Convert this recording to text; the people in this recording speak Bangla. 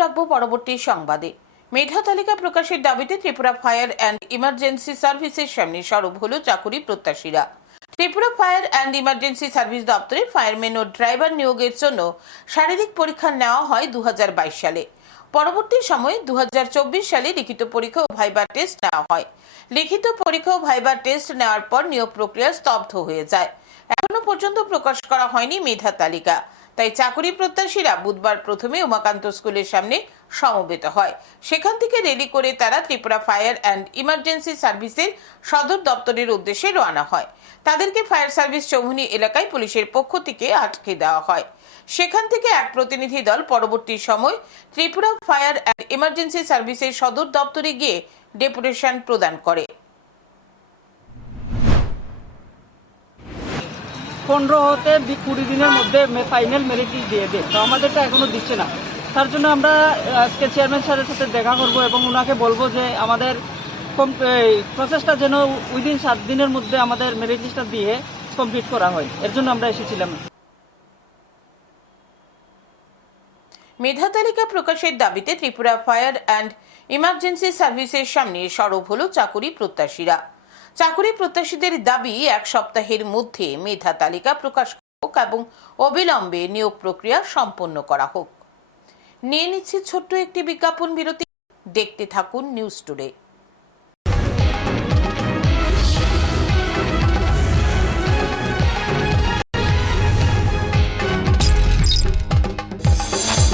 রাখব পরবর্তী সংবাদে। মেধা তালিকা প্রকাশের দাবিতে ত্রিপুরা ফায়ার অ্যান্ড ইমার্জেন্সি সার্ভিসের সামনে সরব হল চাকুরি প্রত্যাশীরা। Tripura fire and emergency service দপ্তরে ফায়ারম্যান ও ড্রাইভার নিয়োগের জন্য শারীরিক পরীক্ষা নেওয়া হয় দুহাজার বাইশ সালে। পরবর্তী সময়ে দুহাজার চব্বিশ সালে লিখিত পরীক্ষা ও ভাইবার টেস্ট নেওয়া হয়। লিখিত পরীক্ষা ও ভাইবার টেস্ট নেওয়ার পর নিয়োগ প্রক্রিয়া স্তব্ধ হয়ে যায়। এখনও পর্যন্ত প্রকাশ করা হয়নি মেধা তালিকা। তাই চাকরি প্রত্যাশীরা বুধবার প্রথমে উমাকান্ত স্কুলের সামনে সমবেত হয়। সেখান থেকে রেলি করে তারা ত্রিপুরা ফায়ার অ্যান্ড ইমার্জেন্সি সার্ভিসের সদর দপ্তরের উদ্দেশ্যে রওনা হয়। তাদেরকে ফায়ার সার্ভিস চৌমুহনী এলাকায় পুলিশের পক্ষ থেকে আটকে দেওয়া হয়। সেখান থেকে এক প্রতিনিধি দল পরবর্তী সময় ত্রিপুরা ফায়ার অ্যান্ড ইমার্জেন্সি সার্ভিসের সদর দপ্তরে গিয়ে ডেপুটেশন প্রদান করে। পনেরো হতে কুড়ি দিনের মধ্যে ফাইনাল মেরিট দিয়ে দেয় তো আমাদেরটা এখনও দিচ্ছে না। তার জন্য আমরা আজকে চেয়ারম্যান স্যারের সাথে দেখা করব এবং ওনাকে বলব যে আমাদের প্রসেসটা যেন উইদিন সাত দিনের মধ্যে আমাদের মেরিট লিস্টটা দিয়ে কমপ্লিট করা হয়। এর জন্য আমরা এসেছিলাম। মেধা তালিকা প্রকাশের দাবিতে ত্রিপুরা ফায়ার অ্যান্ড ইমার্জেন্সি সার্ভিসের সামনে সরব হল চাকুরি প্রত্যাশীরা। চাকুরি প্রত্যাশীদের দাবি এক সপ্তাহের মধ্যে মেধা তালিকা প্রকাশ হোক এবং অবিলম্বে নিয়োগ প্রক্রিয়া সম্পন্ন করা হোক। নিয়ে নিচ্ছে ছোট্ট একটি বিজ্ঞাপন বিরতি। দেখতে থাকুন নিউজ টুডে।